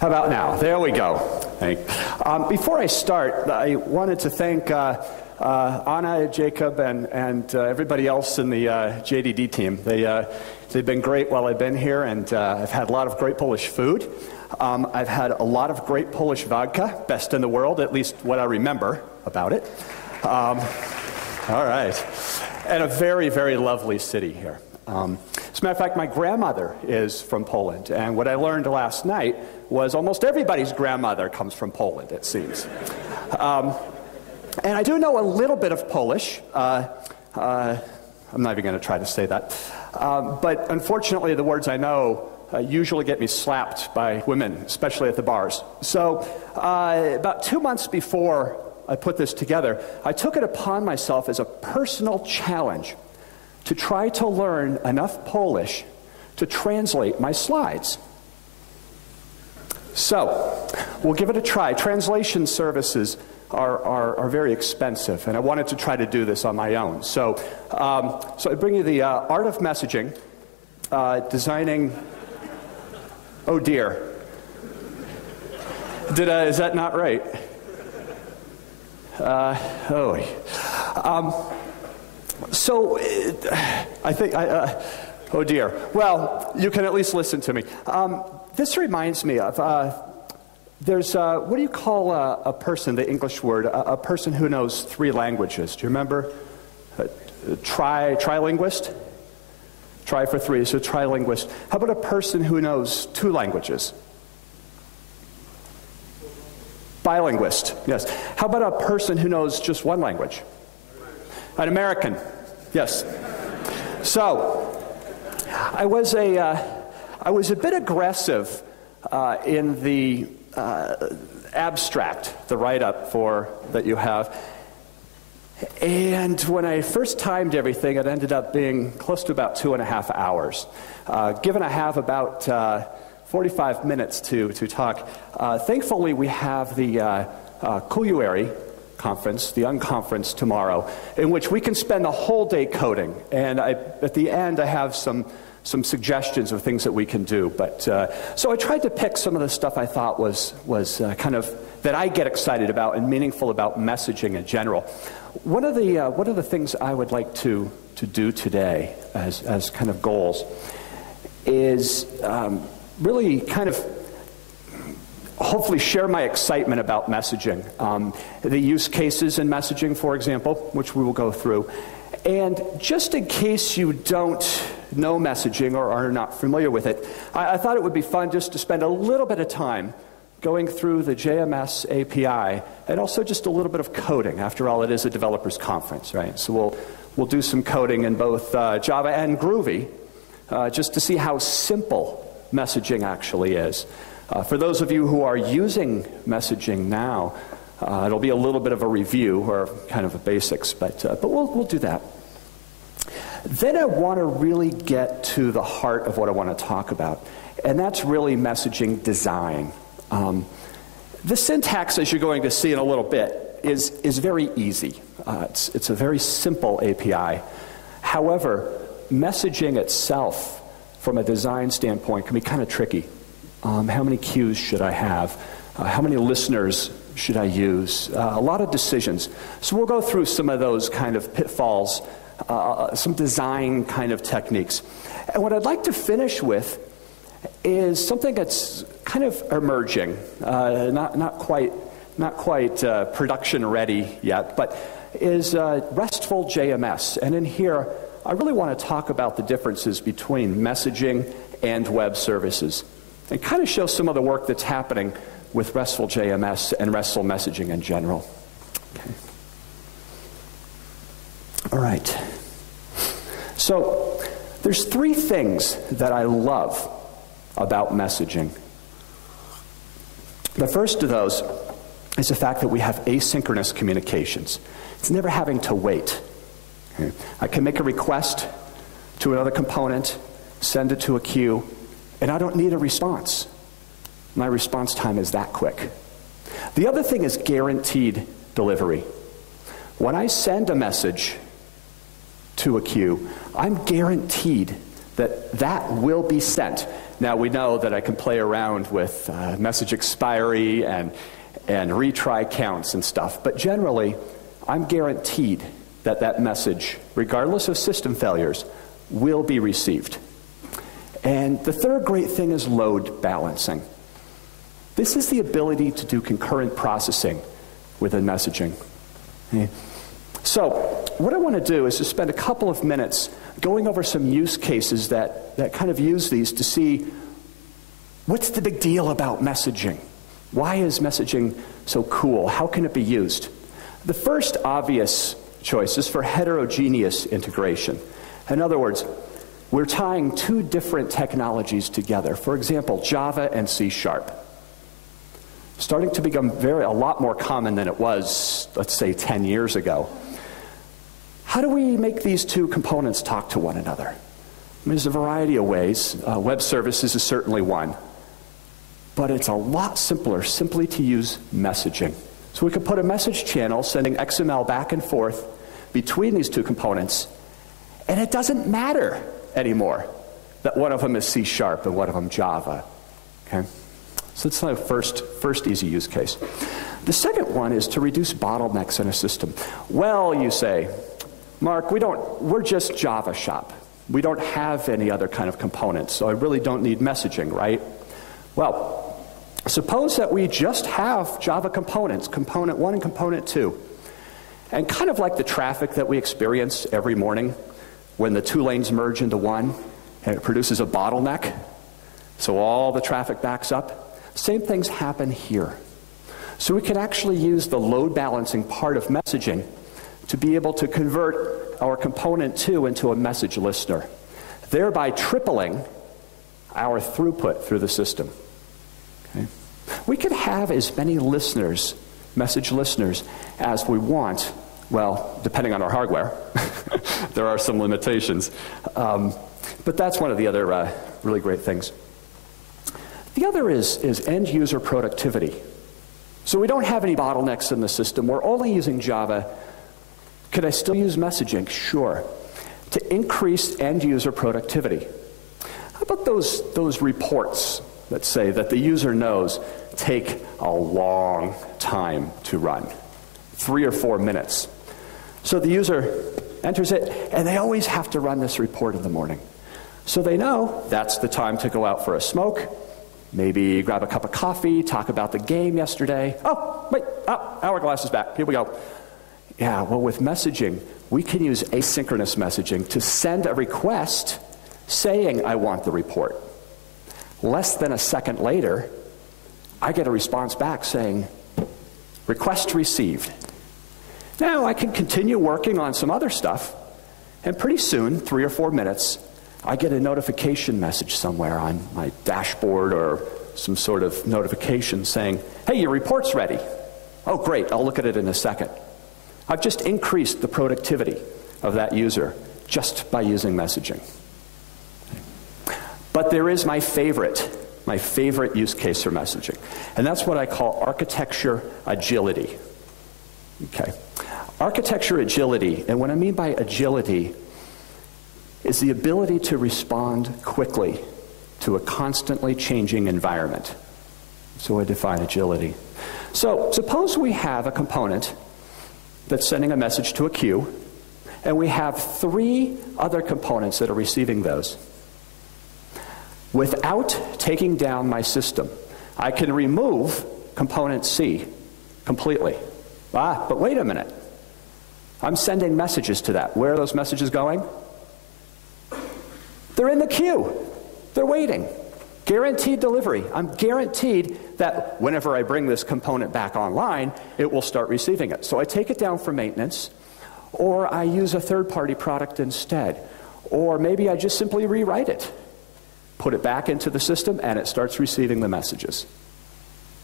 How about now? There we go. Before I start, I wanted to thank Anna, Jacob, and everybody else in the JDD team. They've been great while I've been here, and I've had a lot of great Polish food. I've had a lot of great Polish vodka, best in the world, at least what I remember about it. All right. And a very, very lovely city here. As a matter of fact, my grandmother is from Poland, and what I learned last night was almost everybody's grandmother comes from Poland, it seems. And I do know a little bit of Polish. I'm not even going to try to say that. But unfortunately, the words I know usually get me slapped by women, especially at the bars. So about 2 months before I put this together, I took it upon myself as a personal challenge to try to learn enough Polish to translate my slides. So we'll give it a try. Translation services are very expensive, and I wanted to try to do this on my own. So I bring you the art of messaging, designing. Oh dear. Is that not right? I think, oh dear. Well, you can at least listen to me. This reminds me of, there's, what do you call a person, the English word, a person who knows 3 languages? Do you remember? Trilinguist? Try for 3, so trilinguist. How about a person who knows 2 languages? Bilinguist, yes. How about a person who knows just 1 language? An American, yes. So, I was a bit aggressive in the abstract, the write-up that you have. And when I first timed everything, it ended up being close to about 2.5 hours. Given I have about 45 minutes to talk, thankfully we have the Kuluary conference, the unconference tomorrow, in which we can spend the whole day coding. And at the end, I have some suggestions of things that we can do. But so I tried to pick some of the stuff I thought was kind of that I get excited about and meaningful about messaging in general. One of the things I would like to do today as kind of goals is really kind of hopefully share my excitement about messaging. The use cases in messaging, for example, which we will go through. And just in case you don't know messaging or are not familiar with it, I thought it would be fun just to spend a little bit of time going through the JMS API and also just a little bit of coding. After all, it is a developers conference, right? So we'll do some coding in both Java and Groovy just to see how simple messaging actually is. For those of you who are using messaging now, it'll be a little bit of a review or kind of a basics, but we'll do that. Then I want to really get to the heart of what I want to talk about, and that's really messaging design. The syntax, as you're going to see in a little bit, is very easy. It's a very simple API. However, messaging itself, from a design standpoint, can be kind of tricky. How many queues should I have? How many listeners should I use? A lot of decisions. So we'll go through some of those kind of pitfalls, some design kind of techniques. And what I'd like to finish with is something that's kind of emerging, not quite production ready yet, but is RESTful JMS. And in here, I really want to talk about the differences between messaging and web services, and kind of show some of the work that's happening with RESTful JMS and RESTful messaging in general. Okay. All right. So there's 3 things that I love about messaging. The first of those is the fact that we have asynchronous communications. It's never having to wait. Okay. I can make a request to another component, send it to a queue, and I don't need a response. My response time is that quick. The other thing is guaranteed delivery. When I send a message to a queue, I'm guaranteed that will be sent. Now, we know that I can play around with message expiry and retry counts and stuff, but generally, I'm guaranteed that that message, regardless of system failures, will be received. And the third great thing is load balancing. This is the ability to do concurrent processing within messaging. Okay. So what I want to do is to spend a couple of minutes going over some use cases that kind of use these to see what's the big deal about messaging. Why is messaging so cool? How can it be used? The first obvious choice is for heterogeneous integration. In other words, we're tying two different technologies together. For example, Java and C#. Starting to become a lot more common than it was, let's say, 10 years ago. How do we make these two components talk to one another? I mean, there's a variety of ways. Web services is certainly one. But it's a lot simpler simply to use messaging. So we could put a message channel sending XML back and forth between these two components, and it doesn't matter anymore that one of them is C# and one of them Java. Okay? So that's the first easy use case. The second one is to reduce bottlenecks in a system. Well, you say, Mark, we're just Java shop. We don't have any other kind of components, so I really don't need messaging, right? Well, suppose that we just have Java components, component 1 and component 2. And kind of like the traffic that we experience every morning when the two lanes merge into one and it produces a bottleneck, so all the traffic backs up, same things happen here. So we can actually use the load balancing part of messaging to be able to convert our component 2 into a message listener, thereby tripling our throughput through the system. Okay? We could have as many listeners, message listeners, as we want, well, depending on our hardware. There are some limitations. But that's one of the other really great things. The other is end-user productivity. So we don't have any bottlenecks in the system. We're only using Java. Could I still use messaging? Sure. To increase end-user productivity. How about those reports that say that the user knows take a long time to run, 3 or 4 minutes. So the user enters it, and they always have to run this report in the morning. So they know that's the time to go out for a smoke, maybe grab a cup of coffee, talk about the game yesterday. Oh, wait, hourglass is back. Here we go. Yeah, well, with messaging, we can use asynchronous messaging to send a request saying I want the report. Less than a second later, I get a response back saying, request received. Now I can continue working on some other stuff, and pretty soon, 3 or 4 minutes, I get a notification message somewhere on my dashboard or some sort of notification saying, hey, your report's ready. Oh, great, I'll look at it in a second. I've just increased the productivity of that user just by using messaging. But there is my favorite use case for messaging, and that's what I call architecture agility. Okay. Architecture agility, and what I mean by agility is the ability to respond quickly to a constantly changing environment. So I define agility. So suppose we have a component that's sending a message to a queue, and we have 3 other components that are receiving those. Without taking down my system, I can remove component C completely. But wait a minute. I'm sending messages to that. Where are those messages going? They're in the queue. They're waiting. Guaranteed delivery. I'm guaranteed that whenever I bring this component back online, it will start receiving it. So I take it down for maintenance, or I use a third-party product instead, or maybe I just simply rewrite it, put it back into the system, and it starts receiving the messages.